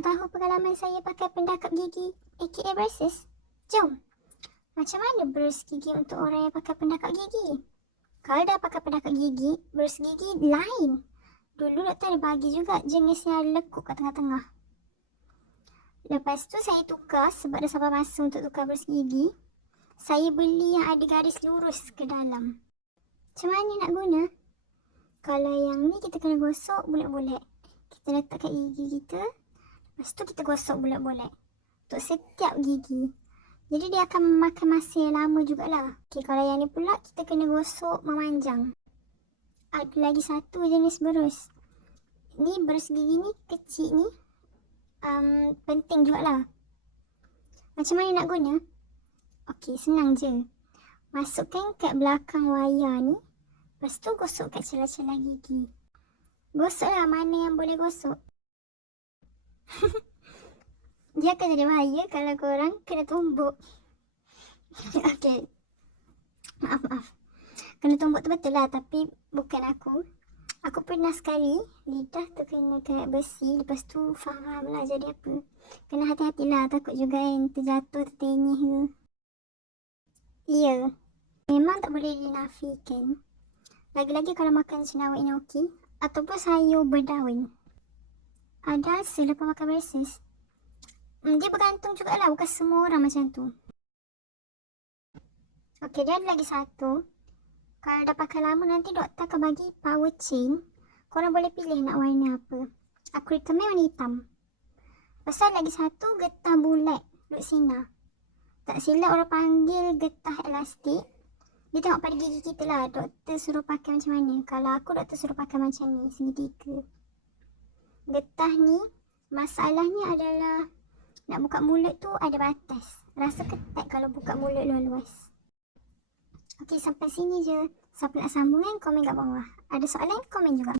Nak tahu pengalaman saya pakai pendakap gigi aka braces? Jom! Macam mana berus gigi untuk orang yang pakai pendakap gigi? Kalau dah pakai pendakap gigi, berus gigi lain. Dulu doktor ada bagi juga jenis yang ada lekuk kat tengah-tengah. Lepas tu saya tukar sebab dah sampai masa untuk tukar berus gigi. Saya beli yang ada garis lurus ke dalam. Macam mana nak guna? Kalau yang ni kita kena gosok bulat-bulat. Kita letak kat gigi kita. Lepas tu kita gosok bulat-bulat. Untuk setiap gigi. Jadi dia akan memakan masa yang lama jugalah. Okay, kalau yang ni pula kita kena gosok memanjang. Ada lagi satu jenis berus. Ni berus gigi ni kecil ni. Penting jugalah. Macam mana nak guna? Okey, senang je. Masukkan kat belakang wayar ni. Lepas tu gosok kat celah-celah gigi. Gosoklah mana yang boleh gosok. Dia akan jadi bahaya kalau korang kena tumbuk. Okey. Maaf. Kena tumbuk tu betul lah, tapi bukan aku. Aku pernah sekali lidah tu kena kat besi. Lepas tu faham lah jadi apa. Kena hati-hatilah, takut juga yang terjatuh, tertenyih ke. Ya, memang tak boleh dinafikan. Lagi-lagi kalau makan cendawan enoki ataupun sayur berdaun. Ada selepas makan braces. Dia bergantung jugalah, bukan semua orang macam tu. Okey, dia ada lagi satu. Kalau dah pakai lama nanti doktor akan bagi power chain. Korang boleh pilih nak warna apa. Aku recommend warna hitam. Pasal lagi satu getah bulat duduk sinar. Tak silap orang panggil getah elastik. Dia tengok pada gigi kita lah. Doktor suruh pakai macam mana. Kalau aku doktor suruh pakai macam ni. Segitiga. Getah ni masalahnya adalah nak buka mulut tu ada batas. Rasa ketat kalau buka mulut luas-luas. Okey, sampai sini je. Siapa nak sambung kan komen kat bawah. Ada soalan komen juga.